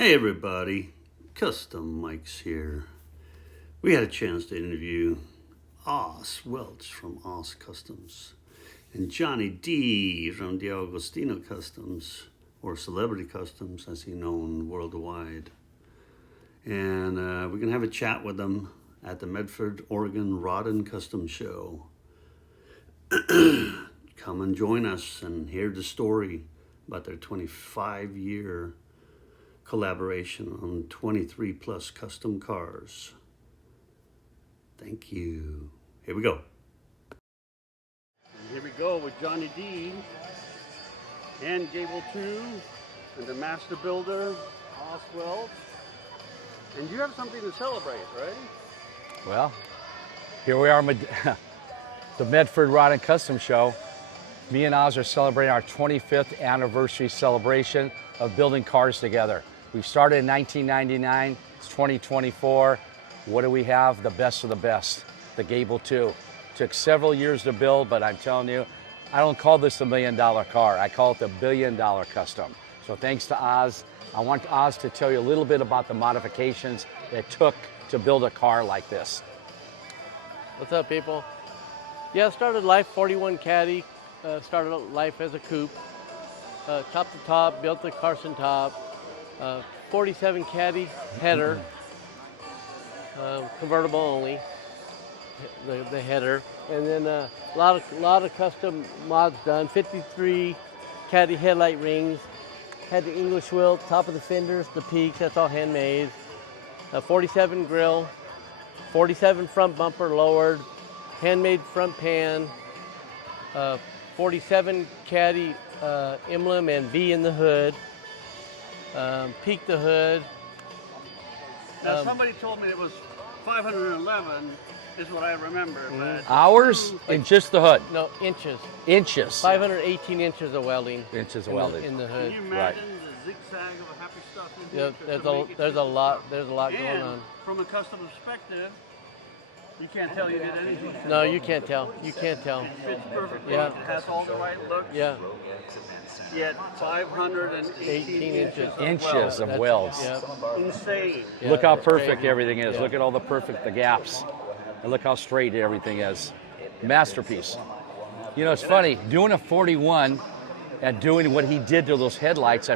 Hey everybody, Customikes here. We had a chance to interview Oz Welch from Oz Customs and Johnny D from D'Agostino Customs, or Celebrity Customs as he's known worldwide. And we're going to have a chat with them at the Medford, Oregon Rod and Custom Show. Come and join us and hear the story about their 25-year collaboration on 23 plus custom cars. Thank you. Here we go. And here we go with Johnny D and Gable 2 and the master builder, Oz Welch. And you have something to celebrate, right? Well, here we are, the Medford Rod and Custom Show. Me and Oz are celebrating our 25th anniversary celebration of building cars together. We started in 1999, it's 2024. What do we have? The best of the best, the Gable 2. Took several years to build, but I'm telling you, I don't call this a $1 million car. I call it the $1 billion custom. So thanks to Oz. I want Oz to tell you a little bit about the modifications it took to build a car like this. What's up, people? Yeah, started life 41 Caddy. Started life as a coupe. Top to top, built the Carson top. 47 Caddy header, convertible only, the header, and then a lot of custom mods done. 53 Caddy headlight rings, had the English wheel, top of the fenders, the peaks, that's all handmade. 47 grill, 47 front bumper lowered, handmade front pan, 47 Caddy emblem and V in the hood. Peaked the hood. Now somebody told me it was 511 is what I remember. But Hours in just the hood? No, inches. Inches. 518 inches of welding. Inches of welding. In the hood. Can you imagine the zigzag of a happy stuff in Yeah, here? there's a lot going on. From a custom perspective, you can't tell you did anything. No, you can't tell. You can't tell. It fits perfectly. Yeah. It has all the right looks. Yeah. Yet 518 18 inches. Inches of welds. Yeah. Insane. Yeah, Look how that's perfect crazy. everything is. Yeah. Look at all the gaps. And look how straight everything is. Masterpiece. You know, it's funny, doing a 41 and doing what he did to those headlights,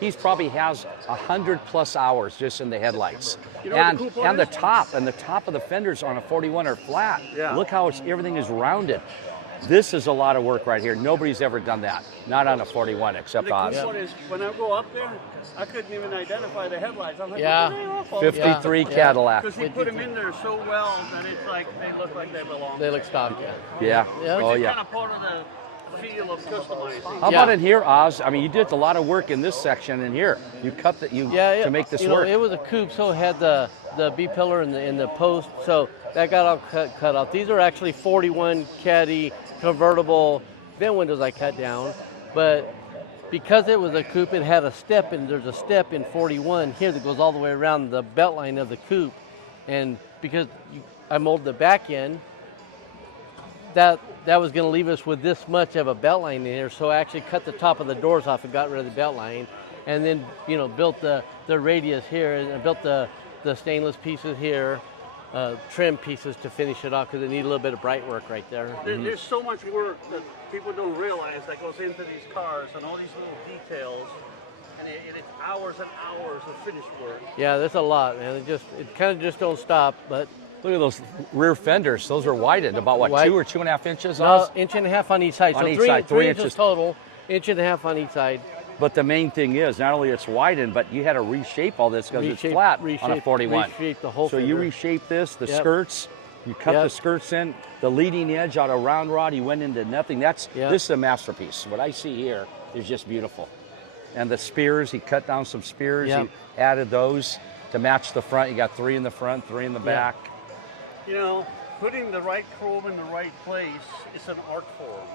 he probably has 100+ hours just in the headlights. You know what and the cool part the is? top of the fenders on a 41 are flat. Yeah. Look how everything is rounded. This is a lot of work right here. Nobody's ever done that. Not on a 41 except The Oz. cool part is when I go up there, I couldn't even identify the headlights. I'm like, Yeah. "What are they off of?" 53 Yeah. Cadillac. Because he put them in there so well that it's like they look like they belong. They look stock. Yeah. Yeah. Yeah. Oh Which is yeah. kind of part of the feel of customizing. How Yeah. about in here, Oz? I mean, you did a lot of work in this section in here. You cut to make this you work. know, it was a coupe, so it had the B pillar in the post, so that got all cut off. These are actually 41 Caddy convertible vent windows I cut down, but because it was a coupe, it had a step, and there's a step in 41 here that goes all the way around the belt line of the coupe, and because I molded the back end, that was going to leave us with this much of a belt line in here, so I actually cut the top of the doors off and got rid of the belt line, and then built the radius here, and I built the stainless pieces here, trim pieces to finish it off because it need a little bit of bright work right there. There's so much work that people don't realize that goes into these cars and all these little details, and it's hours and hours of finished work. Yeah, there's a lot, man. It kind of just don't stop, but Look at those rear fenders. Those are widened about what, 2 or 2.5 inches? no, Oz? inch and a half on each side. On So each three, side, 3 3 inches inches. total, inch and a half on each side. But the main thing is, not only it's widened, but you had to reshape all this because it's flat on a 41. Reshape the whole So you fender. reshape this, the Yep. skirts, you cut Yep. the skirts in, the leading edge out of round rod, you went into nothing. Yep. This is a masterpiece. What I see here is just beautiful. And the spears, he cut down some spears, Yep. he added those to match the front. You got 3 in the front, 3 in the back. You know, putting the right chrome in the right place is an art form.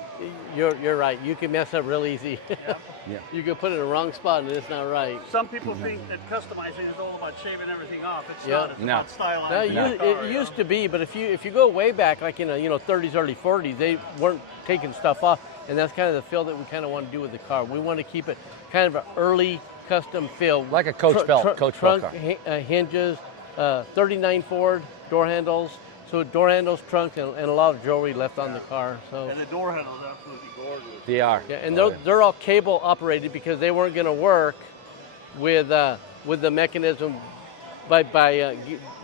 You're right. You can mess up real easy. Yeah. You can put it in the wrong spot and it's not right. Some people think that customizing is all about shaving everything off. It's Yeah. not. It's No. about stylizing No, the car, it used to be, but if you go way back, like in the 30s, early 40s, they weren't taking stuff off, and that's kind of the feel that we kind of want to do with the car. We want to keep it kind of an early custom feel. Like a coach belt, coach belt trunk car. hinges, 39 Ford door handles. So door handles, trunk, and a lot of jewelry left on the car. So And the door handles absolutely gorgeous. They are. yeah, and they're all cable operated because they weren't going to work with the mechanism by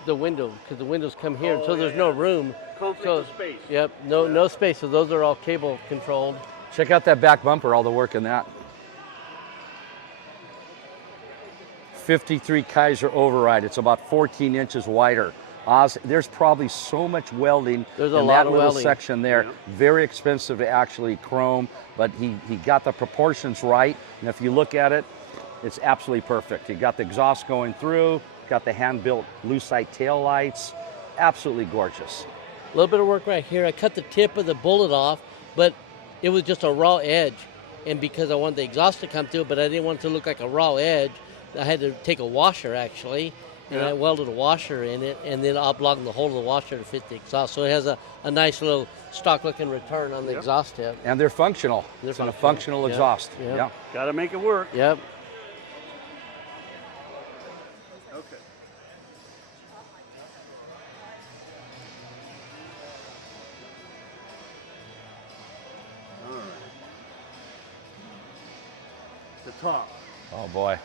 the window, because the windows come here, so there's no room. Conflict So of space. yep, no space. So those are all cable controlled. Check out that back bumper, all the work in that. 53 Kaiser override. It's about 14 inches wider. Oz, there's probably so much welding There's a in lot that of little welding. section there. Yeah. Very expensive to actually chrome, but he got the proportions right. And if you look at it, it's absolutely perfect. You got the exhaust going through, got the hand-built lucite tail lights. Absolutely gorgeous. A little bit of work right here. I cut the tip of the bullet off, but it was just a raw edge. And because I wanted the exhaust to come through, but I didn't want it to look like a raw edge, I had to take a washer actually, and I welded a washer in it, and then oblonged the hole of the washer to fit the exhaust. So it has a nice little stock-looking return on the exhaust tip. And they're functional. They're it's a functional. functional Yep. exhaust. Yep. Yeah. Got to make it work. Yep. Okay. All right. The top. Oh boy.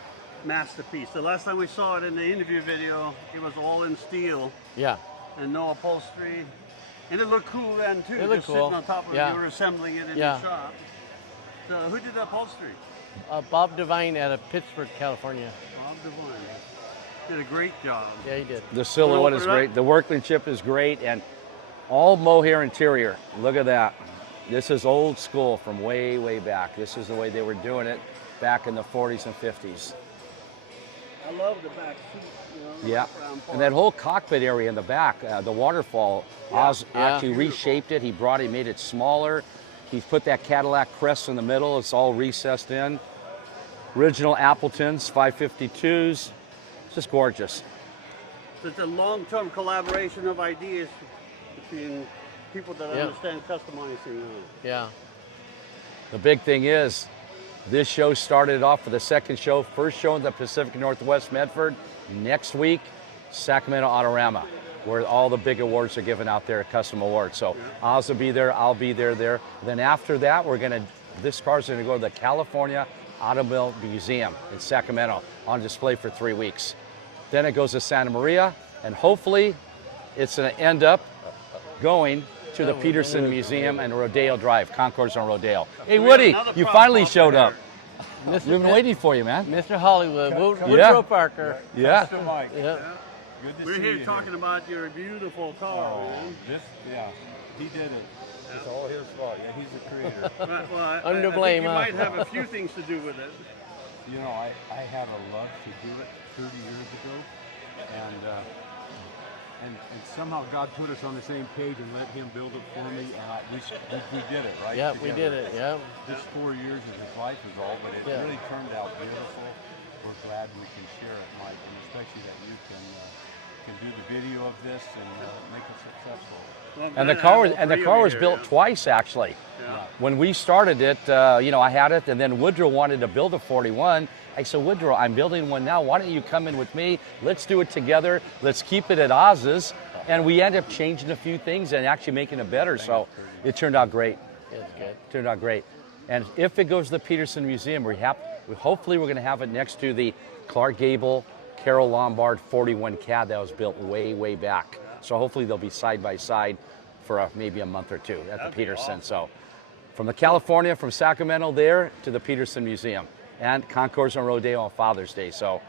Masterpiece. The last time we saw it in the interview video, it was all in steel Yeah. and no upholstery. And it looked cool then too. It looked just cool. sitting on top of it, Yeah. you were assembling it in Yeah. the shop. So who did the upholstery? Bob Devine out of Pittsburgh, California. Bob Devine. Did a great job. Yeah, he did. The silhouette is open it up? great. The workmanship is great, and all mohair interior. Look at that. This is old school from way, way back. This is the way they were doing it back in the 40s and 50s. I love the back seat. You know, Yeah, wraparound part. and that whole cockpit area in the back, the waterfall, Oz Yeah. actually reshaped it. He made it smaller. He's put that Cadillac crest in the middle. It's all recessed in. Original Appletons, 552s. It's just gorgeous. So it's a long-term collaboration of ideas between people that Yeah. understand customizing. Yeah. The big thing is, this show started off for the second show. First show in the Pacific Northwest, Medford. Next week, Sacramento Autorama, where all the big awards are given out there at Custom Awards. So Oz will be there, I'll be there. Then after that, this car's gonna go to the California Automobile Museum in Sacramento on display for 3 weeks. Then it goes to Santa Maria, and hopefully it's gonna end up going to the Peterson Museum and Rodeo Drive, Concourse on Rodeo. Hey Woody, another you prop finally up showed there. up. We've been waiting for you, man. Mr. Hollywood, Yeah. Woodrow Parker. Yeah. Customikes. Yeah. Good to We're see here you talking about your beautiful car, Oh, man. he did it. It's all his fault. Yeah, he's the creator. Right, well, I Under think blame, you huh? might have a few things to do with it. You know, I had a love to do it 30 years ago, and somehow God put us on the same page and let him build it for me, and we did it, right? Yeah, we did together. it. Yeah. This 4 years of his life is all, but it Yeah. really turned out beautiful. We're glad we can share it, Mike, and especially that you can do the video of this and make it successful. Well, I'm And the glad car I was have and the three car over was here, built yeah. twice actually. Yeah. When we started it, I had it, and then Woodrow wanted to build a 41. I said, Woodrow, I'm building one now. Why don't you come in with me? Let's do it together. Let's keep it at Oz's. And we ended up changing a few things and actually making it better. So it turned out great. It's good. Turned out great. And if it goes to the Peterson Museum, hopefully we're going to have it next to the Clark Gable, Carol Lombard 41 CAD that was built way, way back. So hopefully they'll be side by side for maybe a month or two at the Peterson. So from from Sacramento there to the Peterson Museum and Concourse on Rodeo on Father's Day. So,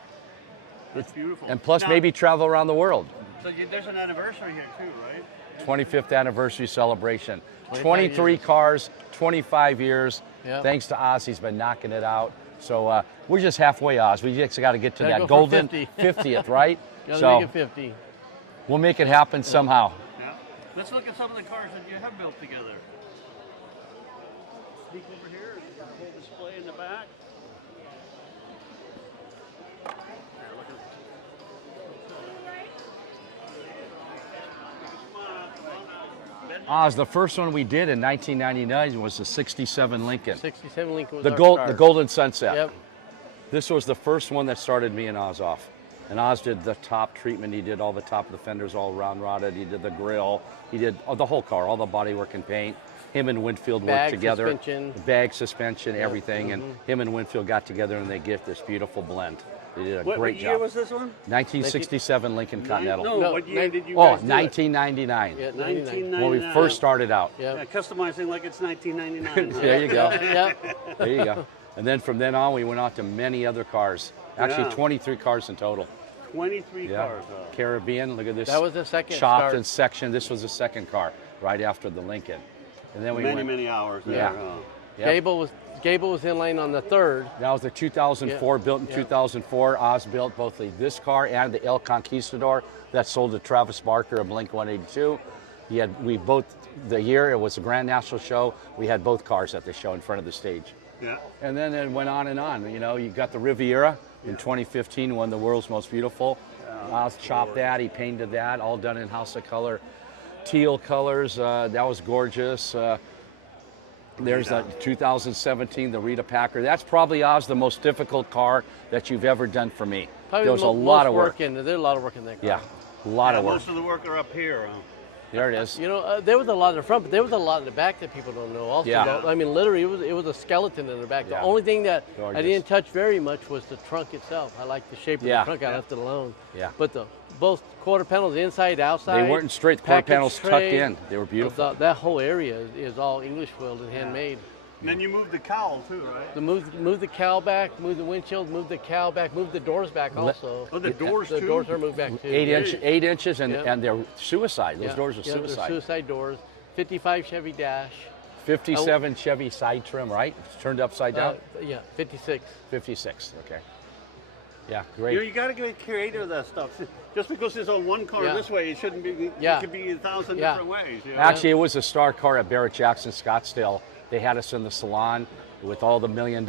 That's beautiful. and plus Now, maybe travel around the world. So there's an anniversary here too, right? 25th anniversary celebration. 25 23 years. cars, 25 years. Yep. Thanks to Oz, he's been knocking it out. So we're just halfway, Oz. We just got to get to Gotta that go for golden 50. 50th, right? Gotta So make it 50. we'll make it happen somehow. Yeah. Let's look at some of the cars that you have built together. Sneak over here and the whole display in the back. Here, look at Oz, the first one we did in 1999 was the 67 Lincoln. 67 Lincoln was The our gold, start. the golden sunset. Yep. This was the first one that started me and Oz off. And Oz did the top treatment. He did all the top of the fenders all round rotted. He did the grill. He did the whole car, all the bodywork and paint. Him and Winfield worked together. Suspension. Bag suspension, everything. And him and Winfield got together and they get this beautiful blend. They did a great job. What year was this one? 1967 Lincoln Continental. No, what year did you Oh, guys do 1999. Yeah, 1999. When we first started out. Yeah. Yeah, customizing like it's 1999. There you go. Yep. There you go. And then from then on, we went on to many other cars. Actually, Yeah. 23 cars in total. 23 Yeah. cars. Caribbean, look at this. That was the second chopped start. and sectioned. This was the second car, right after the Lincoln. And then we Many hours there. Yeah. Yep. Gable was in line on the third. That was the 2004, built in 2004. Oz built both this car and the El Conquistador that sold to Travis Barker of Blink 182. The year it was a Grand National show, we had both cars at the show in front of the stage. Yeah. And then it went on and on. You know, you got the Riviera in 2015, one of the world's most beautiful. Oz chopped that, he painted that, all done in House of Color. Teal colors, that was gorgeous. There's the 2017, the Rita Packard. That's probably, Oz, the most difficult car that you've ever done for me. Probably There was a most lot of work. in there. There's a lot of work in that car. Yeah, a lot of work. Most of the work are up here. There it is. You know, there was a lot in the front, but there was a lot in the back that people don't know. Also, Yeah. I mean, literally, it was a skeleton in the back. Yeah. The only thing that I Gorgeous. didn't touch very much was the trunk itself. I like the shape of Yeah. the trunk. I left it alone. Yeah. But both quarter panels, inside, outside. They weren't straight. The quarter package panels tucked tray, in. They were beautiful. That whole area is all English wheeled and handmade. And then you moved the cowl too, right? To move the cowl back, move the windshield, move the cowl back, move the doors back also. Oh, the doors The too? doors are moved back too. 8 inches, and, Yeah. and they're suicide. Those Yeah. doors are Yeah, they're suicide. suicide doors. 55 Chevy Dash. 57 Chevy side trim, right? It's turned upside down. Yeah, 56. 56. Okay. Yeah, You great. know, you got to get creative with that stuff. Just because it's on one car Yeah. this way, it shouldn't be. Yeah. It could be 1,000 Yeah. different ways. You know? Actually, it was a star car at Barrett-Jackson Scottsdale. They had us in the salon with all the $1 million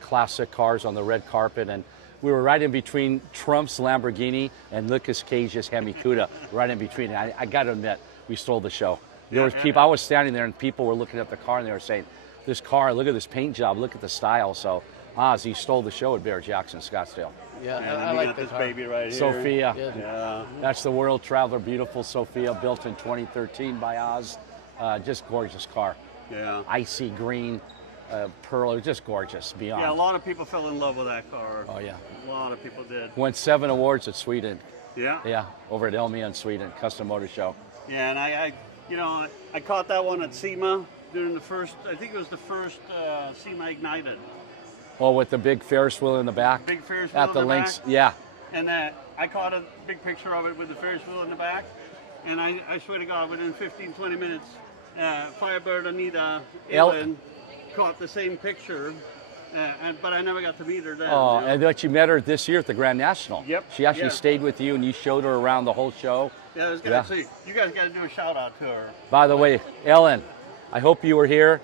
classic cars on the red carpet, and we were right in between Trump's Lamborghini and Lucas Cage's Hemi Cuda, right in between. I got to admit, we stole the show. There was people. I was standing there, and people were looking at the car, and they were saying, "This car, look at this paint job, look at the style." So, Oz, he stole the show at Barrett-Jackson Scottsdale. Yeah, And I then you like got the this car. baby right here. Sophia. Yes. Yeah. That's the World Traveler, beautiful Sophia, built in 2013 by Oz. Just gorgeous car. Yeah. Icy green, pearl, just gorgeous, beyond. Yeah, a lot of people fell in love with that car. Oh, yeah. A lot of people did. Won 7 awards at Sweden. Yeah. Yeah, over at Elmia in Sweden, Custom Motor Show. Yeah, and I caught that one at SEMA during the first, I think it was the first SEMA Ignited. Oh, with the big Ferris wheel in the back. Big Ferris wheel at in the the links. back. Yeah. And I caught a big picture of it with the Ferris wheel in the back. And I swear to God, within 15, 20 minutes, Firebird Anita Ellen caught the same picture. But I never got to meet her then. Oh, you know? and but you met her this year at the Grand National. Yep, She actually yeah. stayed with you, and you showed her around the whole show. Yeah, you guys got to do a shout out to her. By the way, Ellen, I hope you were here.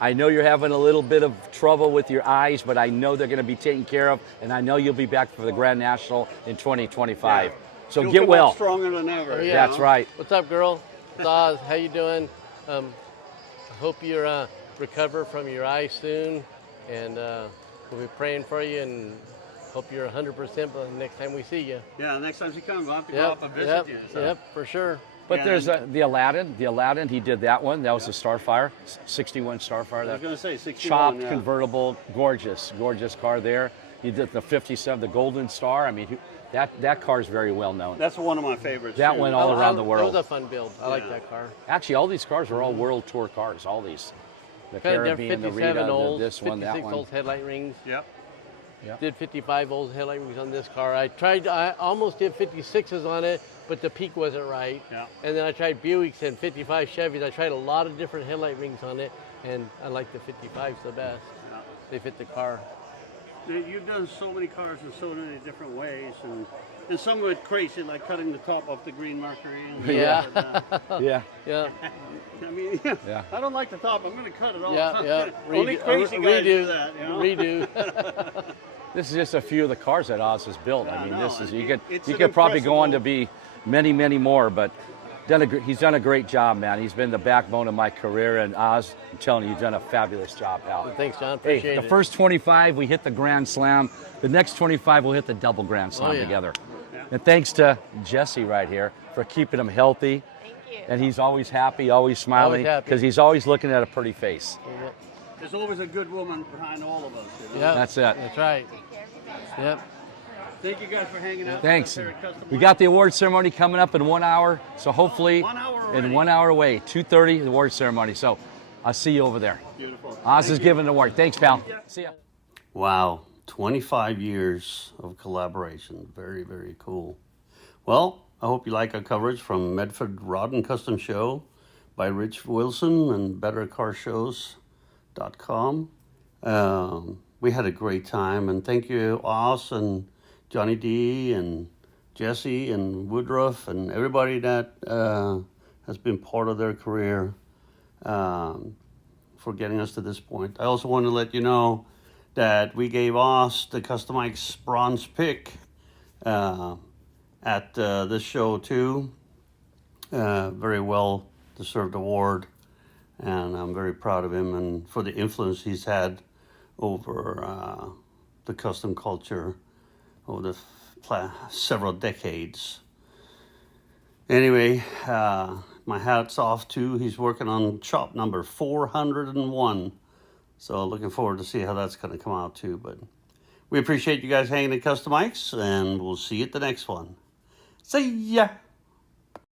I know you're having a little bit of trouble with your eyes, but I know they're going to be taken care of, and I know you'll be back for the Grand National in 2025. Yeah. So You'll get come well. out stronger than ever. Oh, yeah. That's right. What's up, girl? It's Oz. How you doing? I hope you're recover from your eye soon, and we'll be praying for you, and hope you're 100% by the next time we see you. Yeah, next time she comes, we'll have to go up and visit yep, you. So. yep, for sure. But Yeah, there's and- the Aladdin. The Aladdin, he did that one. That was the Starfire, 61 Starfire. I was That going to say 61. chopped yeah. convertible, gorgeous car there. You did the 57, the Golden Star. I mean, that car is very well known. That's one of my favorites. That too. went all around the world. It was a fun build. I like Yeah. that car. Actually, all these cars are all World Tour cars. All these, the Caribbean, the 57 Rita, olds, this one, 56 that one. old headlight rings. Yep. Did 55 old headlight rings on this car. I almost did 56s on it, but the peak wasn't right. Yeah. And then I tried Buicks and 55 Chevys. I tried a lot of different headlight rings on it, and I like the 55s the best. Yeah. They fit the car. You've done so many cars in so many different ways, and some were crazy, like cutting the top off the green Mercury. And Yeah. Yeah. Yeah. I mean, Yeah. I don't like the top. I'm going to cut it off. Yeah. Only crazy guys do that. You know? Redo. This is just a few of the cars that Oz has built. Yeah, I mean, no, this is it's you an could probably go on to impressive be many, many more, but he's done a great job, man. He's been the backbone of my career, and Oz, I'm telling you, you've done a fabulous job, pal. Thanks, John. Appreciate The it. first 25, we hit the Grand Slam. The next 25, we'll hit the double Grand Slam together. And thanks to Jesse right here for keeping him healthy. Thank you. And he's always happy, always smiling, because he's always looking at a pretty face. There's always a good woman behind all of us. You know? Yep. That's it. That's right. Yep. Thank you guys for hanging out. Thanks. We got the award ceremony coming up in 1 hour, so hopefully 1 hour in already. 1 hour away, 2:30, the award ceremony. So I'll see you over there. Beautiful. Oz is giving the award. Thanks, pal. See ya. Wow, 25 years of collaboration. Very, very cool. Well, I hope you like our coverage from Medford Rod and Custom Show by Rich Wilson and BetterCarShows.com. We had a great time, and thank you, Oz and Johnny D and Jesse and Woodruff and everybody that has been part of their career for getting us to this point. I also want to let you know that we gave Oz the Customikes bronze pick at this show too. Very well deserved award, and I'm very proud of him and for the influence he's had over the custom culture over the several decades. Anyway, my hat's off too. He's working on shop number 401. So looking forward to see how that's going to come out too. But we appreciate you guys hanging at Customikes, and we'll see you at the next one. See ya!